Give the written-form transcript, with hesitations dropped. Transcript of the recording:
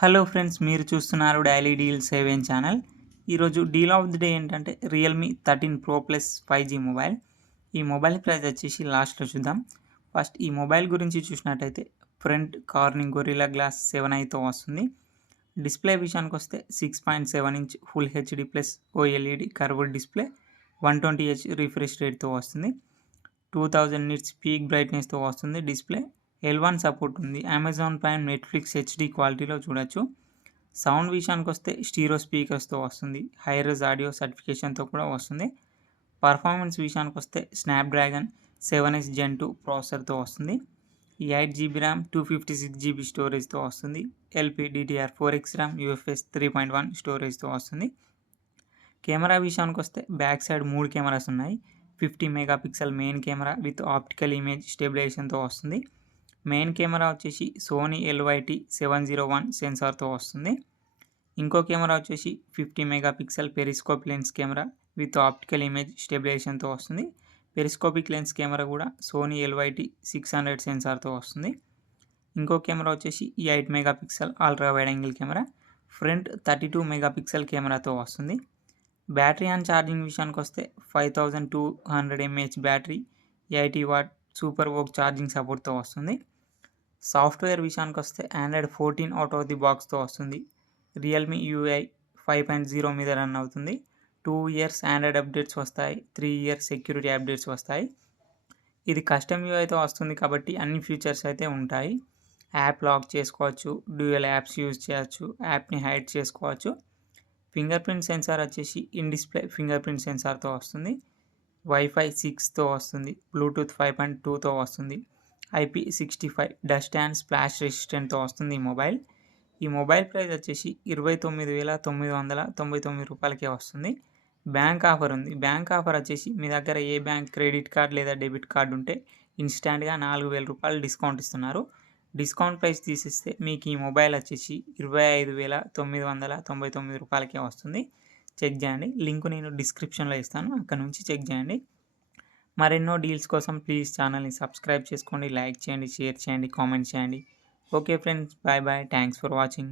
Hello friends, మీరు చూస్తున్నారు daily deal saving channel. ఈరోజు డీల్ ఆఫ్ ది డే ఏంటంటే Realme 13 pro plus 5G mobile. ఈ మొబైల్ ప్రైస్ వచ్చేసి లాస్ట్లో చూద్దాం. ఫస్ట్ ఈ మొబైల్ గురించి చూసినట్టయితే ఫ్రంట్ కార్నింగ్ గొరిల్లా గ్లాస్ 7iతో వస్తుంది. డిస్ప్లే విషయానికి వస్తే 6.7 inch full HD plus OLED curved display 120Hz refresh రేట్తో వస్తుంది. 2000 నిట్స్ పీక్ బ్రైట్నెస్తో వస్తుంది. డిస్ప్లే L1 సపోర్ట్ ఉంది. అమెజాన్ ప్రైమ్, నెట్ఫ్లిక్స్ హెచ్డి క్వాలిటీలో చూడొచ్చు. సౌండ్ విషయానికి వస్తే స్టీరియో స్పీకర్స్తో వస్తుంది. హైరెజ్ ఆడియో సర్టిఫికేషన్తో కూడా వస్తుంది. పర్ఫార్మెన్స్ విషయానికి వస్తే స్నాప్డ్రాగన్ 7S Gen 2 ప్రాసెసర్తో వస్తుంది. 8GB ర్యామ్ 256GB స్టోరేజ్తో వస్తుంది. LPDDR4X ర్యామ్ UFS 3.1 స్టోరేజ్తో వస్తుంది. కెమెరా విషయానికి వస్తే బ్యాక్ సైడ్ 3 కెమెరాస్ ఉన్నాయి. 50 megapixel main camera with optical image స్టెబిలైజేషన్తో వస్తుంది. మెయిన్ కెమెరా వచ్చేసి సోనీ LYT701 సెన్సార్తో వస్తుంది. ఇంకో కెమెరా వచ్చేసి 50 megapixel periscope lens camera with optical image స్టెబిలైజేషన్తో వస్తుంది. పెరిస్కోపిక్ లెన్స్ కెమెరా కూడా సోనీ LYT600 సెన్సార్తో వస్తుంది. ఇంకో కెమెరా వచ్చేసి 8 megapixel ultra wide angle camera front 32 megapixel కెమెరాతో వస్తుంది. బ్యాటరీ అండ్ ఛార్జింగ్ విషయానికి వస్తే 5200 mAh battery 80 watt super VOOC charging సపోర్ట్తో వస్తుంది. సాఫ్ట్వేర్ విషయానికి వస్తే ఆండ్రాయిడ్ 14 అవుట్ ఆఫ్ ది బాక్స్తో వస్తుంది. రియల్మీ UI 5.0 మీద రన్ అవుతుంది. 2 years ఆండ్రాయిడ్ అప్డేట్స్ వస్తాయి. 3 years సెక్యూరిటీ అప్డేట్స్ వస్తాయి. ఇది కస్టమ్ యూఐతో వస్తుంది కాబట్టి అన్ని ఫీచర్స్ అయితే ఉంటాయి. యాప్ లాక్ చేసుకోవచ్చు, డ్యూయల్ యాప్స్ యూజ్ చేయొచ్చు, యాప్ని హైడ్ చేసుకోవచ్చు. ఫింగర్ ప్రింట్ సెన్సార్ వచ్చేసి ఇన్ డిస్ప్లే ఫింగర్ ప్రింట్ సెన్సార్తో వస్తుంది. వైఫై 6తో వస్తుంది. బ్లూటూత్ 5.2తో వస్తుంది. IP65 డస్ట్ అండ్ స్ప్లాష్ రెసిస్టెంట్తో వస్తుంది ఈ మొబైల్ ప్రైస్ వచ్చేసి 29,999 రూపాయలకే వస్తుంది. బ్యాంక్ ఆఫర్ ఉంది. బ్యాంక్ ఆఫర్ వచ్చేసి మీ దగ్గర ఏ బ్యాంక్ క్రెడిట్ కార్డ్ లేదా డెబిట్ కార్డు ఉంటే ఇన్స్టాంట్గా 4,000 రూపాయలు డిస్కౌంట్ ఇస్తున్నారు. డిస్కౌంట్ ప్రైస్ తీసిస్తే మీకు ఈ మొబైల్ వచ్చేసి 25,999 రూపాయలకే వస్తుంది. చెక్ చేయండి. లింక్ నేను డిస్క్రిప్షన్లో ఇస్తాను, అక్కడ నుంచి చెక్ చేయండి. మరెన్నో డీల్స్ కోసం ప్లీజ్ ఛానల్ని సబ్స్క్రైబ్ చేసుకోండి, లైక్ చేయండి, షేర్ చేయండి, కామెంట్ చేయండి. Okay friends, bye bye. Thanks for watching.